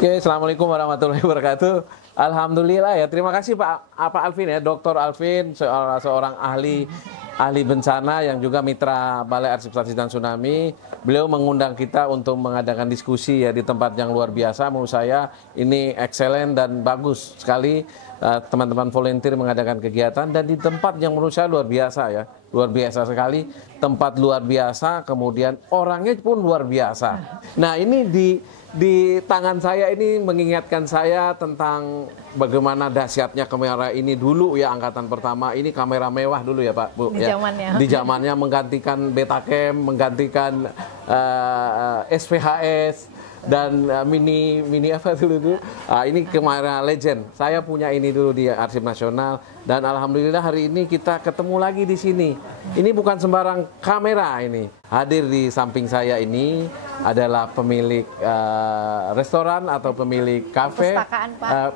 Oke, Assalamualaikum warahmatullahi wabarakatuh. Alhamdulillah ya, terima kasih Pak Alvin ya, Dr. Alvin, seorang ahli bencana yang juga mitra Balai Arsip Strategi dan Tsunami. Beliau mengundang kita untuk mengadakan diskusi ya di tempat yang luar biasa. Menurut saya ini excellent dan bagus sekali teman-teman volunteer mengadakan kegiatan dan di tempat yang menurut saya luar biasa ya. Luar biasa sekali, tempat luar biasa, kemudian orangnya pun luar biasa. Nah, ini di tangan saya ini mengingatkan saya tentang bagaimana dahsyatnya kamera ini dulu ya, angkatan pertama ini kamera mewah dulu ya Pak Bu di ya. zamannya. Di zamannya menggantikan Betacam, menggantikan SVHS dan mini apa dulu. Ini kamera legend. Saya punya ini dulu di Arsip Nasional dan alhamdulillah hari ini kita ketemu lagi di sini. Ini bukan sembarang kamera ini. Hadir di samping saya ini adalah pemilik restoran atau pemilik kafe,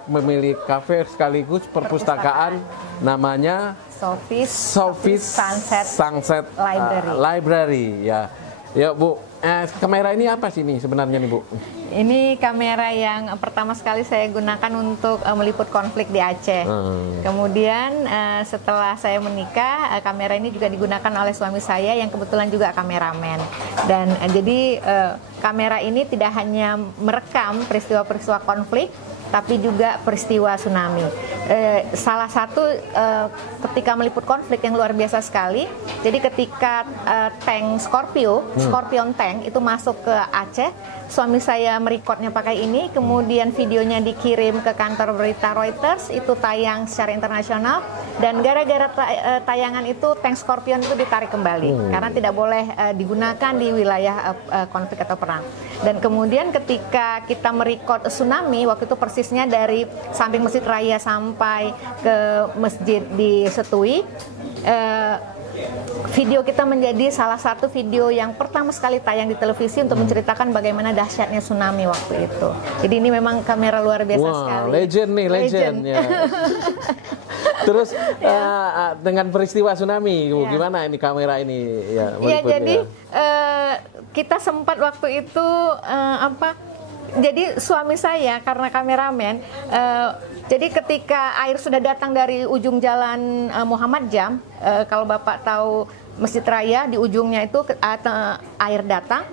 pemilik kafe sekaligus perpustakaan, namanya Sofis Sunset Library ya. Ya Bu, kamera ini apa sih ini sebenarnya nih Bu? Ini kamera yang pertama sekali saya gunakan untuk meliput konflik di Aceh. Kemudian setelah saya menikah, kamera ini juga digunakan oleh suami saya yang kebetulan juga kameramen. Dan jadi kamera ini tidak hanya merekam peristiwa-peristiwa konflik, tapi juga peristiwa tsunami. Salah satu ketika meliput konflik yang luar biasa sekali. Jadi ketika tank Scorpion tank itu masuk ke Aceh, suami saya merekodnya pakai ini, kemudian videonya dikirim ke kantor berita Reuters, itu tayang secara internasional, dan gara-gara tayangan itu tank Scorpion itu ditarik kembali karena tidak boleh digunakan di wilayah konflik atau perang. Dan kemudian ketika kita merekod tsunami, waktu itu persisnya dari samping Masjid Raya sampai ke masjid di Setui, video kita menjadi salah satu video yang pertama sekali tayang di televisi untuk menceritakan bagaimana dahsyatnya tsunami waktu itu. Jadi ini memang kamera luar biasa sekali. Legend nih, legend. Ya. Terus dengan peristiwa tsunami, gimana ini kamera ini? Ya, jadi kita sempat waktu itu jadi suami saya karena kameramen, jadi ketika air sudah datang dari ujung jalan Muhammad Jam, kalau Bapak tahu Masjid Raya di ujungnya itu air datang,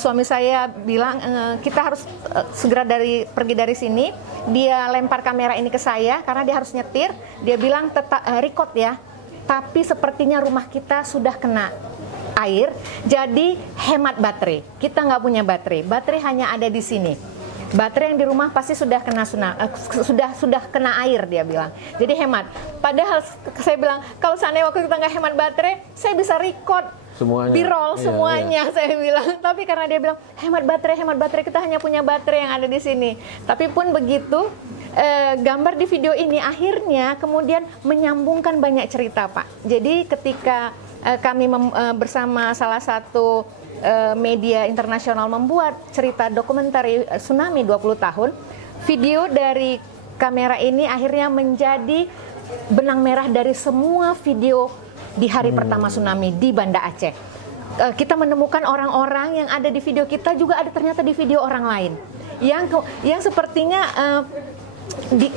suami saya bilang kita harus segera pergi dari sini. Dia lempar kamera ini ke saya karena dia harus nyetir. Dia bilang record ya, tapi sepertinya rumah kita sudah kena air, jadi hemat baterai. Kita nggak punya baterai hanya ada di sini. Baterai yang di rumah pasti sudah kena sudah kena air, dia bilang. Jadi hemat. Padahal saya bilang kalau seandainya waktu kita nggak hemat baterai, saya bisa record semuanya, di-roll semuanya, saya bilang. Tapi karena dia bilang hemat baterai, kita hanya punya baterai yang ada di sini. Tapi pun begitu, gambar di video ini akhirnya kemudian menyambungkan banyak cerita, Pak. Jadi ketika kami bersama salah satu media internasional membuat cerita dokumenter tsunami 20 tahun, video dari kamera ini akhirnya menjadi benang merah dari semua video di hari pertama tsunami di Banda Aceh. Kita menemukan orang-orang yang ada di video kita juga ada ternyata di video orang lain yang sepertinya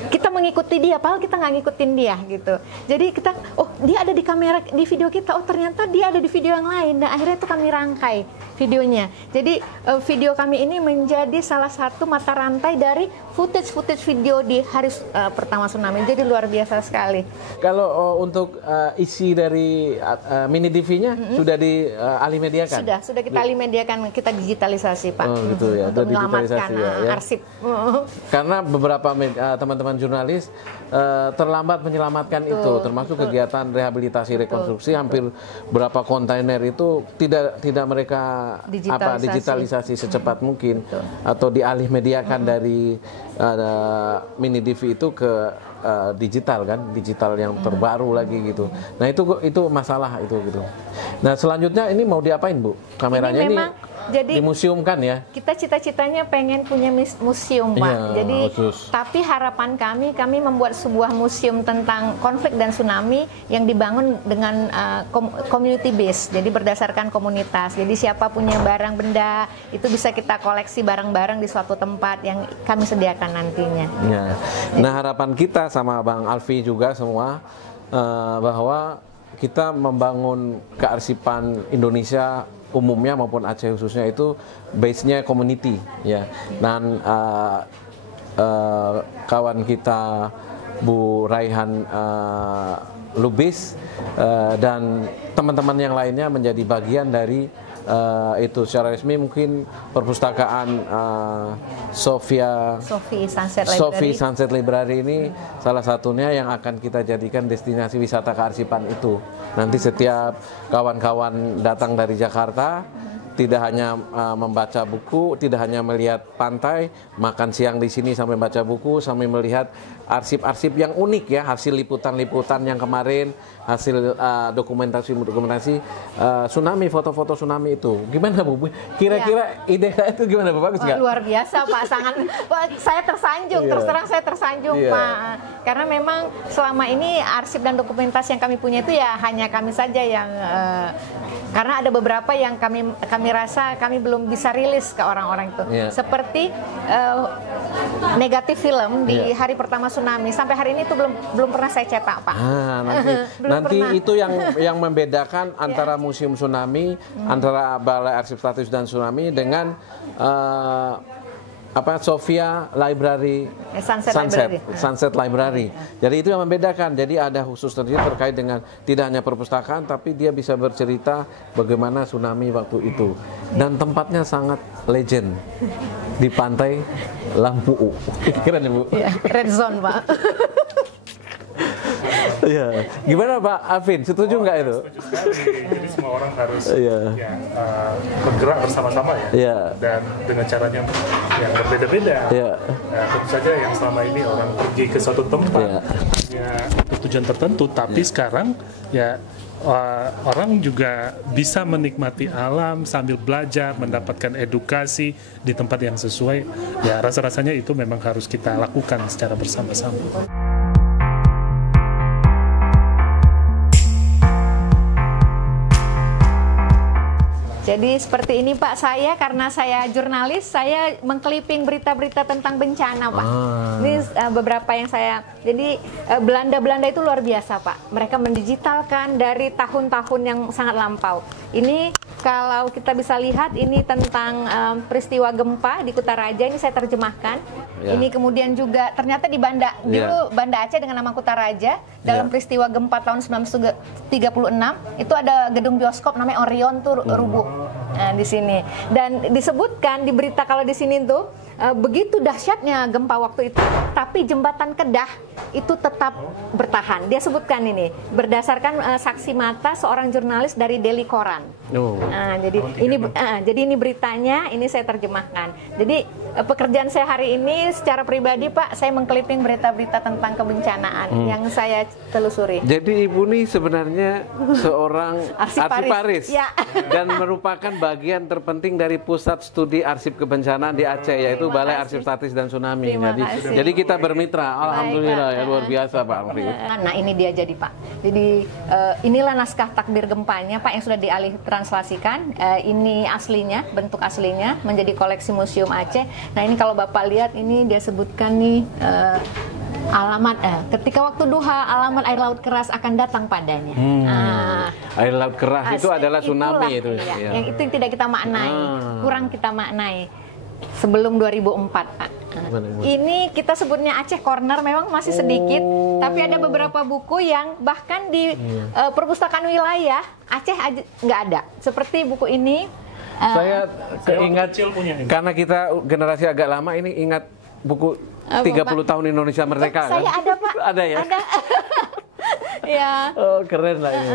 kita mengikuti dia, padahal kita nggak ngikutin dia gitu. Jadi kita, dia ada di kamera di video kita, ternyata dia ada di video yang lain, dan akhirnya itu kami rangkai videonya. Jadi video kami ini menjadi salah satu mata rantai dari footage video di hari pertama tsunami. Jadi luar biasa sekali. Kalau untuk isi dari mini DV-nya sudah dialih mediakan? Sudah kita alih mediakan, kita digitalisasi Pak. Gitu ya, untuk menyelamatkan arsip. Karena beberapa teman-teman jurnalis terlambat menyelamatkan itu, termasuk kegiatan rehabilitasi rekonstruksi. Hampir berapa kontainer itu tidak mereka digitalisasi secepat mungkin, atau dialih mediakan dari mini DV itu ke digital yang terbaru lagi gitu. Nah itu masalah itu gitu. Nah selanjutnya ini mau diapain Bu? Kameranya ini Jadi dimuseumkan ya. kita cita-citanya pengen punya museum, Pak. Iya, Jadi, khusus. tapi harapan kami membuat sebuah museum tentang konflik dan tsunami yang dibangun dengan community base. Jadi berdasarkan komunitas. Jadi siapa punya barang benda itu bisa kita koleksi barang-barang di suatu tempat yang kami sediakan nantinya. Ya. Nah, harapan kita sama Bang Alfi juga semua bahwa kita membangun kearsipan Indonesia umumnya maupun Aceh khususnya itu base-nya community ya. Dan kawan kita Bu Raihan Lubis dan teman-teman yang lainnya menjadi bagian dari itu. Secara resmi mungkin perpustakaan Sofi Sunset Library ini salah satunya yang akan kita jadikan destinasi wisata kearsipan itu. Nanti setiap kawan-kawan datang dari Jakarta tidak hanya membaca buku, tidak hanya melihat pantai, makan siang di sini sampai baca buku, sampai melihat arsip-arsip yang unik ya, hasil liputan-liputan yang kemarin, hasil dokumentasi tsunami, foto-foto tsunami itu. Gimana Bu? Kira-kira ide itu gimana Bu? Bagus nggak? Luar biasa Pak, sangat. Saya tersanjung, terus terang saya tersanjung Pak. Karena memang selama ini arsip dan dokumentasi yang kami punya itu ya hanya kami saja yang karena ada beberapa yang kami rasa kami belum bisa rilis ke orang-orang itu. Seperti negatif film di hari pertama tsunami sampai hari ini itu belum pernah saya cetak Pak. Nanti itu yang membedakan antara Museum Tsunami, antara Balai Arsip Statis dan Tsunami dengan Sofia Library, Sunset Library. Jadi itu yang membedakan. Jadi ada khusus sendiri terkait dengan tidak hanya perpustakaan, tapi dia bisa bercerita bagaimana tsunami waktu itu. Dan tempatnya sangat legend di pantai Lampu. Keren ya Bu? Ya, red zone Pak. Iya. Gimana Pak Alvin? Setuju nggak itu? Setuju sekali. Jadi semua orang harus bergerak bersama-sama ya. Dan dengan caranya yang berbeda-beda. Tentu saja yang selama ini orang pergi ke suatu tempat tujuan tertentu, tapi sekarang ya orang juga bisa menikmati alam sambil belajar, mendapatkan edukasi di tempat yang sesuai. Ya rasa-rasanya itu memang harus kita lakukan secara bersama-sama. Jadi seperti ini Pak, karena saya jurnalis, saya mengkliping berita-berita tentang bencana Pak. Ini beberapa yang jadi Belanda itu luar biasa Pak. Mereka mendigitalkan dari tahun-tahun yang sangat lampau. Ini kalau kita bisa lihat ini tentang peristiwa gempa di Kutaraja, ini saya terjemahkan. Ini kemudian juga ternyata di dulu Banda Aceh dengan nama Kutaraja, dalam peristiwa gempa tahun 1936 itu ada gedung bioskop namanya Orion tuh rubuh. Nah, di sini dan disebutkan di berita kalau di sini tuh begitu dahsyatnya gempa waktu itu, tapi jembatan Kedah itu tetap bertahan. Dia sebutkan ini berdasarkan saksi mata seorang jurnalis dari Daily Koran. Nah, jadi ini beritanya, ini saya terjemahkan. Jadi pekerjaan saya hari ini secara pribadi Pak, saya mengkliping berita-berita tentang kebencanaan yang saya telusuri. Jadi Ibu ini sebenarnya seorang arsiparis dan merupakan bagian terpenting dari Pusat Studi Arsip Kebencanaan di Aceh, yaitu Balai Arsip Statis dan Tsunami. Jadi kita bermitra, alhamdulillah ya, luar biasa Pak. Nah ini dia jadi Pak. Jadi inilah naskah takbir gempanya Pak yang sudah dialih translasikan. Ini aslinya, bentuk aslinya menjadi koleksi Museum Aceh. Nah ini kalau Bapak lihat ini dia sebutkan nih alamat ketika waktu duha alamat air laut keras akan datang padanya. Air laut keras itu adalah tsunami itu. Yang itu yang tidak kita maknai, kurang kita maknai. Sebelum 2004 Pak. Ini kita sebutnya Aceh Corner, memang masih sedikit, tapi ada beberapa buku yang bahkan di perpustakaan wilayah Aceh nggak ada. Seperti buku ini. Saya keingat karena kita generasi agak lama ini ingat buku 30 tahun Indonesia Merdeka. Saya kan? ada Pak. Ada ya? Ada. Ya. Oh keren lah ini.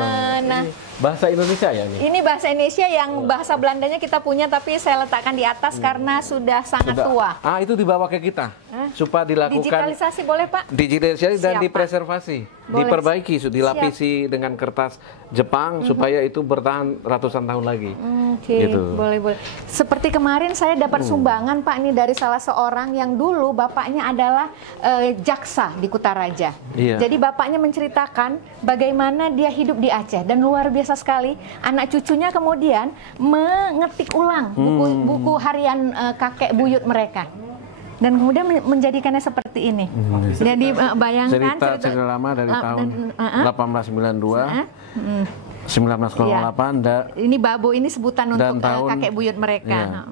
Nah Bahasa Indonesia ya ini? Ini bahasa Indonesia yang bahasa Belandanya kita punya, tapi saya letakkan di atas karena sudah sangat tua. Ah, itu dibawa ke kita supaya dilakukan digitalisasi, boleh Pak? Digitalisasi dan Siap, dipreservasi, boleh. diperbaiki, dilapisi dengan kertas Jepang supaya itu bertahan ratusan tahun lagi. Oke, Gitu. boleh. Seperti kemarin saya dapat sumbangan Pak ini dari salah seorang yang dulu bapaknya adalah jaksa di Kutaraja. Iya. Jadi bapaknya menceritakan bagaimana dia hidup di Aceh dan luar biasa sekali. Anak cucunya kemudian mengetik ulang buku harian kakek buyut mereka. Dan kemudian menjadikannya seperti ini. Jadi bayangkan cerita lama dari tahun 1892, 1908. Ini Babo ini sebutan untuk kakek buyut mereka.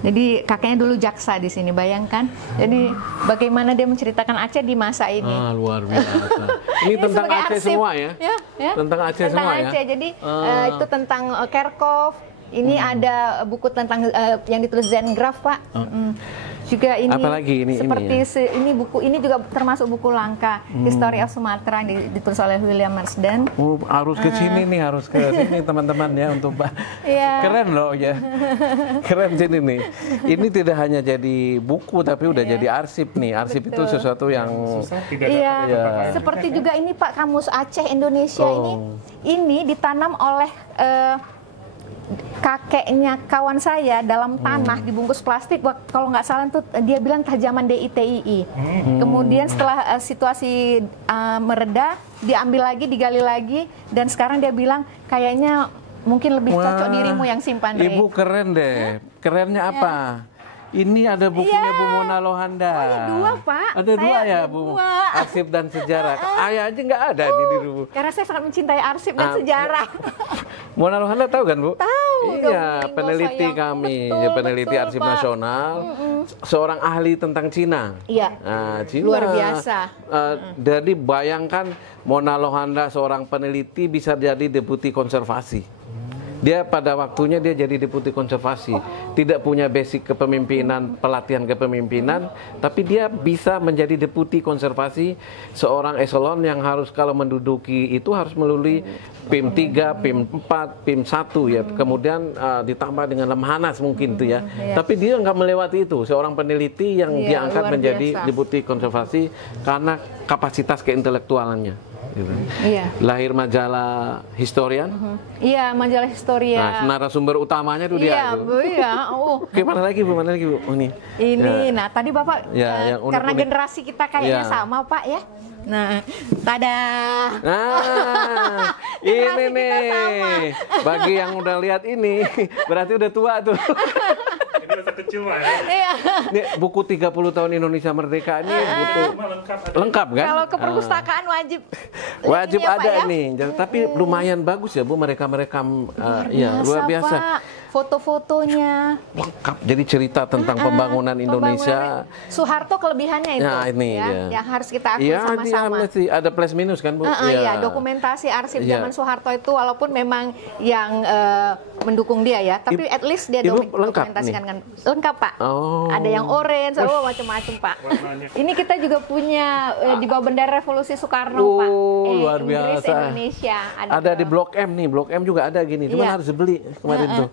Jadi kakeknya dulu jaksa di sini, bayangkan. Jadi bagaimana dia menceritakan Aceh di masa ini. Ah, luar biasa. Ini tentang Aceh arsip. semua ya? Tentang Aceh tentang semua Aceh. ya? Jadi itu tentang Kerkhoff. Ini ada buku tentang yang ditulis Zengraf, Pak. Juga ini apalagi ini seperti ini buku ini juga termasuk buku langka History of Sumatra ditulis oleh William Marsden. Harus ke sini nih, harus ke sini teman-teman ya untuk keren loh ya. Keren sini nih. Ini tidak hanya jadi buku tapi udah jadi arsip nih. Arsip itu sesuatu yang seperti juga ini Pak, Kamus Aceh Indonesia ini ditanam oleh kakeknya kawan saya dalam tanah dibungkus plastik. Kalau nggak salah tuh dia bilang zaman DITII. Kemudian setelah situasi mereda, diambil lagi, digali lagi, dan sekarang dia bilang kayaknya mungkin lebih cocok dirimu yang simpan. Ibu keren deh. Kerennya apa? Ini ada bukunya Bu Mona Lohanda. Oh, ada dua, Pak. Ada dua ya, Bu. Arsip dan sejarah. Ayah aja nggak ada nih di rumah. Karena saya sangat mencintai arsip dan sejarah. Mona Lohanda tahu kan, Bu? Tahu. Iya, peneliti kami, peneliti arsip nasional. Seorang ahli tentang Cina. Iya. Nah, Cina. Luar biasa. Jadi bayangkan Mona Lohanda seorang peneliti bisa jadi deputi konservasi. Dia pada waktunya dia jadi deputi konservasi, tidak punya basic kepemimpinan, pelatihan kepemimpinan, tapi dia bisa menjadi deputi konservasi, seorang eselon yang harus kalau menduduki itu harus melalui PIM 3, PIM 4, PIM 1 ya, kemudian ditambah dengan Lemhanas mungkin itu ya. Tapi dia nggak melewati itu, seorang peneliti yang diangkat menjadi deputi konservasi karena kapasitas keintelektualannya. Gitu. Lahir majalah Historian. Iya, majalah Historia. Nah, narasumber utamanya itu dia. Iya. Oke, mana lagi Bu? Mana lagi Bu? Oh, ini. Nah tadi Bapak yang karena generasi kita kayaknya sama Pak ya. Nah, tada. Nah, ini nih. Bagi yang udah lihat ini, berarti udah tua tuh. Ini masa kecil Pak ya. Iya. Ini buku 30 tahun Indonesia Merdeka ini butuh lengkap kan? Kalau ke perpustakaan wajib ada ya? nih. Tapi lumayan bagus ya Bu, mereka ya luar biasa. Pak. Foto-fotonya lengkap. Jadi cerita tentang pembangunan Indonesia. Soeharto kelebihannya itu. Nah, ini yang harus kita akui sama-sama. Ada plus minus kan Bu? Iya, dokumentasi arsip zaman Soeharto itu walaupun memang yang mendukung dia ya, tapi at least dia dokumentasikan kan. Lengkap Pak. Ada yang orange, macam-macam Pak. Ini kita juga punya di bawah bendera Revolusi Soekarno Pak. Luar biasa. Indonesia. Ada di Blok M nih, Blok M juga ada gini. Cuma harus dibeli kemarin tuh.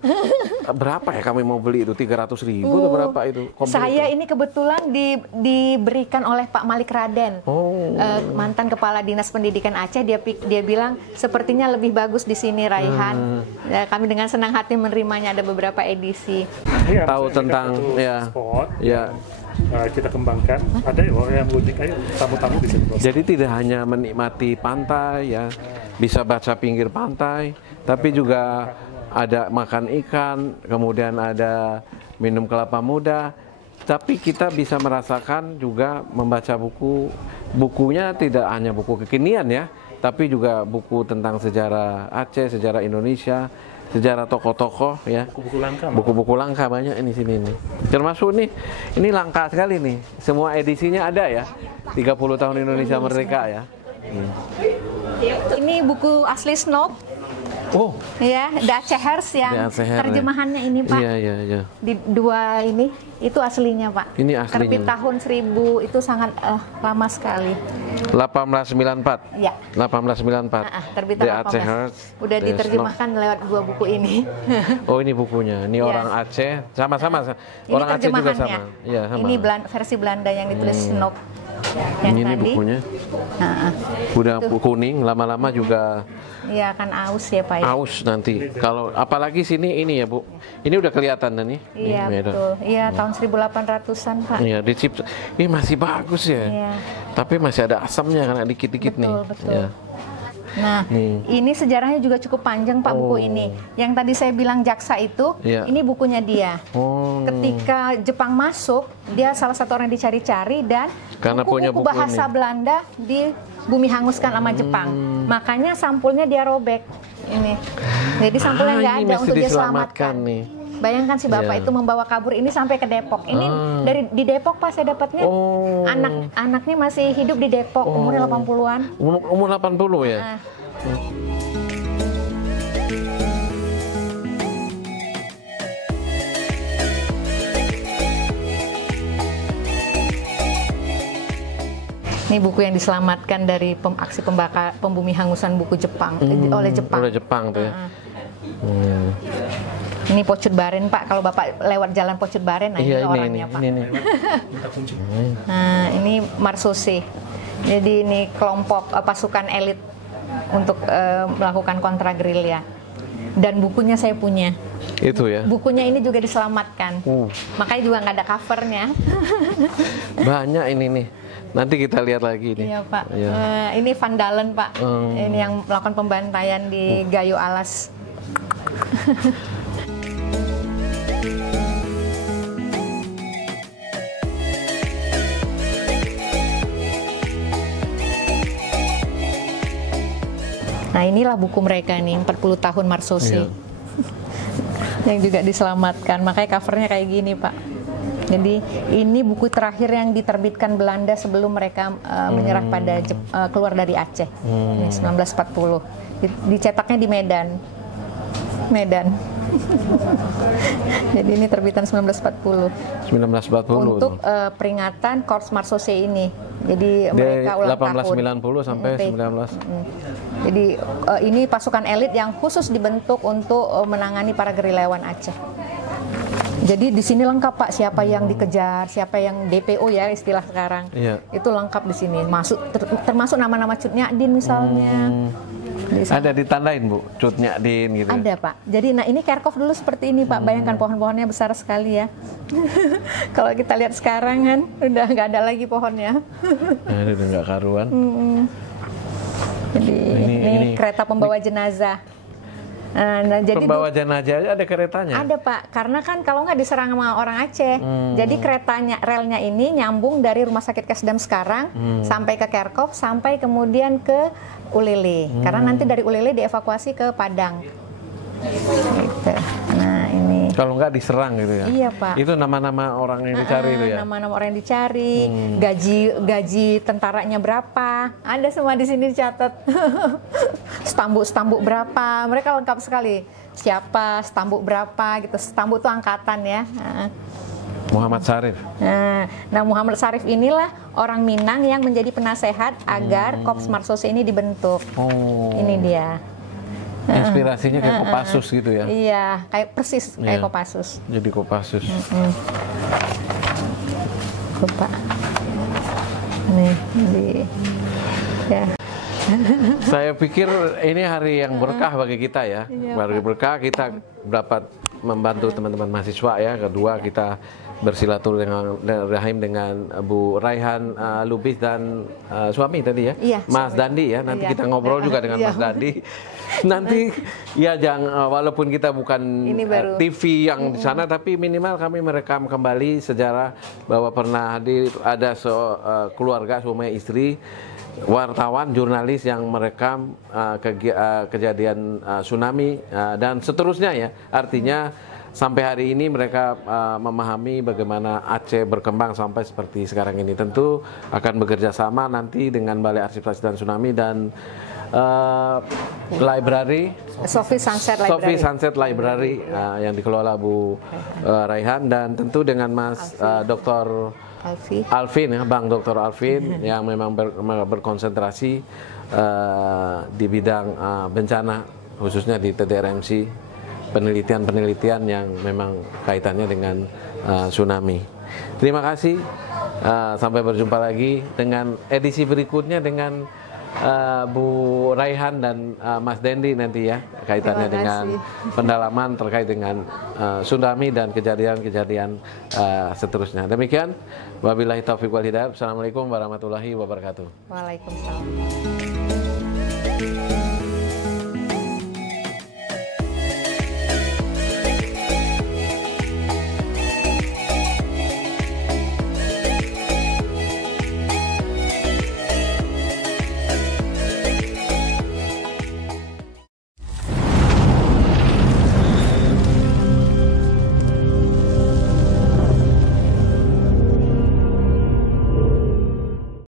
Berapa ya kami mau beli itu? 300.000 atau berapa itu? Saya ini kebetulan diberikan oleh Pak Malik Raden, mantan Kepala Dinas Pendidikan Aceh. Dia bilang sepertinya lebih bagus di sini Raihan. Kami dengan senang hati menerimanya, ada beberapa edisi. Tahu tentang kita kembangkan. Ada yang unik aja tamu-tamu di sini. Jadi tidak hanya menikmati pantai ya, bisa baca pinggir pantai, tapi juga ada makan ikan, kemudian ada minum kelapa muda. Tapi kita bisa merasakan juga membaca buku. Bukunya tidak hanya buku kekinian ya, tapi juga buku tentang sejarah Aceh, sejarah Indonesia, sejarah tokoh-tokoh ya. Buku-buku langka. Buku-buku langka banyak ini sini nih. Termasuk ini langka sekali nih. Semua edisinya ada ya. 30 tahun Indonesia Merdeka ya. Ini buku asli Snow. Ya, The Acehers yang terjemahannya ini Pak. Iya. Di dua ini itu aslinya Pak. Ini aslinya. Terbit tahun 1000, itu sangat lama sekali. 1894. Ya. 1894. Terbitan The Aceh 18. Heart. Udah diterjemahkan lewat 2 buku ini. Oh, ini bukunya. Ini orang Aceh, sama-sama. Orang Aceh juga sama. Iya, sama. Ini versi Belanda yang ditulis Snoop. Yang ini tadi. bukunya. Udah kuning, lama-lama juga. Iya, kan aus ya Pak. Aus nanti. Kalau apalagi sini ini ya Bu. Ini udah kelihatan nih. Iya, betul. Iya, tahun 1800-an Pak. Iya, dicipta. Ini masih bagus ya. Iya. Tapi masih ada asamnya kan dikit-dikit nih. Betul. Ya. Nah, ini sejarahnya juga cukup panjang Pak buku ini. Yang tadi saya bilang jaksa itu, ini bukunya dia. Ketika Jepang masuk, dia salah satu orang yang dicari-cari dan buku-buku bahasa Belanda di bumi hanguskan sama Jepang. Makanya sampulnya dia robek. Ini. Jadi sampulnya nggak ada untuk diselamatkan. Nih. Bayangkan si bapak itu membawa kabur ini sampai ke Depok. Ini di Depok Pak saya dapatnya. Anaknya masih hidup di Depok, umurnya 80-an. Umur 80 ya? Ini buku yang diselamatkan dari aksi pembumi hangusan buku Jepang oleh Jepang. Oleh Jepang tuh ya. Ini Pocut Baren Pak, kalau Bapak lewat jalan Pocut Baren, nah ini orangnya Pak. Nah ini Marsose, jadi ini kelompok pasukan elit untuk melakukan kontra gerilya. Dan bukunya saya punya. Itu ya. Bukunya ini juga diselamatkan, makanya juga nggak ada covernya. Banyak ini nih. Nanti kita lihat lagi nih. Iya Pak. Ini Van Dalen Pak, ini yang melakukan pembantaian di Gayo Alas. Nah inilah buku mereka nih, 40 tahun Marsose. Yang juga diselamatkan, makanya covernya kayak gini Pak. Jadi ini buku terakhir yang diterbitkan Belanda sebelum mereka menyerah pada keluar dari Aceh. Ini 1940. Dicetaknya di Medan. Jadi ini terbitan 1940. 1940. Untuk peringatan Korps Marsose ini. Jadi mereka ulang 1890 sampai 19. Jadi ini pasukan elit yang khusus dibentuk untuk menangani para gerilyawan Aceh. Jadi di sini lengkap Pak, siapa yang dikejar, siapa yang DPO ya istilah sekarang. Itu lengkap di sini. Termasuk nama-nama Cut Nyadin misalnya. Ada ditandain Bu, Cut Nyadin gitu. Ada Pak. Jadi ini Kerkhoff dulu seperti ini Pak. Bayangkan pohon-pohonnya besar sekali ya. Kalau kita lihat sekarang kan udah nggak ada lagi pohonnya. Udah nggak karuan. Jadi ini kereta pembawa jenazah. Nah, jadi pembawa jenazah ada keretanya? Ada Pak, karena kan kalau nggak diserang sama orang Aceh, jadi keretanya, relnya ini nyambung dari Rumah Sakit Kesdam sekarang sampai ke Kerkhoff, sampai kemudian ke Ulele, karena nanti dari Ulele dievakuasi ke Padang. Gitu. Nah ini. Kalau nggak diserang gitu ya? Iya Pak. Itu nama-nama orang yang dicari itu ya? Nama-nama orang yang dicari, gaji tentaranya berapa, ada semua di sini dicatat. Stambuk berapa, mereka lengkap sekali. Siapa, stambuk berapa gitu, stambuk itu angkatan ya. Muhammad Sarif. Nah Muhammad Sarif inilah orang Minang yang menjadi penasehat agar Korps Marsose ini dibentuk. Ini dia. Inspirasinya kayak Kopassus gitu ya? Iya, kayak persis kayak Kopassus. Jadi Kopassus. Lupa. Nih, ya. Saya pikir ini hari yang berkah bagi kita ya. Hari berkah kita dapat membantu teman-teman mahasiswa ya. Kedua kita bersilaturahim dengan Bu Raihan Lubis dan suami tadi ya, Mas Dandi ya. Nanti kita ngobrol juga dengan Mas Dandi. Nanti ya jangan walaupun kita bukan TV yang di sana, tapi minimal kami merekam kembali sejarah bahwa pernah ada keluarga suami istri wartawan jurnalis yang merekam kejadian tsunami dan seterusnya ya. Artinya sampai hari ini mereka memahami bagaimana Aceh berkembang sampai seperti sekarang ini. Tentu akan bekerja sama nanti dengan Balai Arsipasi dan Tsunami dan library Sofi Sunset Library yang dikelola Bu Raihan, dan tentu dengan Mas Dr. Alvin ya, Bang Dr. Alvin yang memang berkonsentrasi di bidang bencana, khususnya di TDRMC, penelitian-penelitian yang memang kaitannya dengan tsunami. Terima kasih, sampai berjumpa lagi dengan edisi berikutnya dengan Bu Raihan dan Mas Dendi nanti ya, kaitannya dengan pendalaman terkait dengan tsunami dan kejadian-kejadian seterusnya. Demikian, wabillahi taufiq wal hidayah. Assalamualaikum warahmatullahi wabarakatuh. Waalaikumsalam.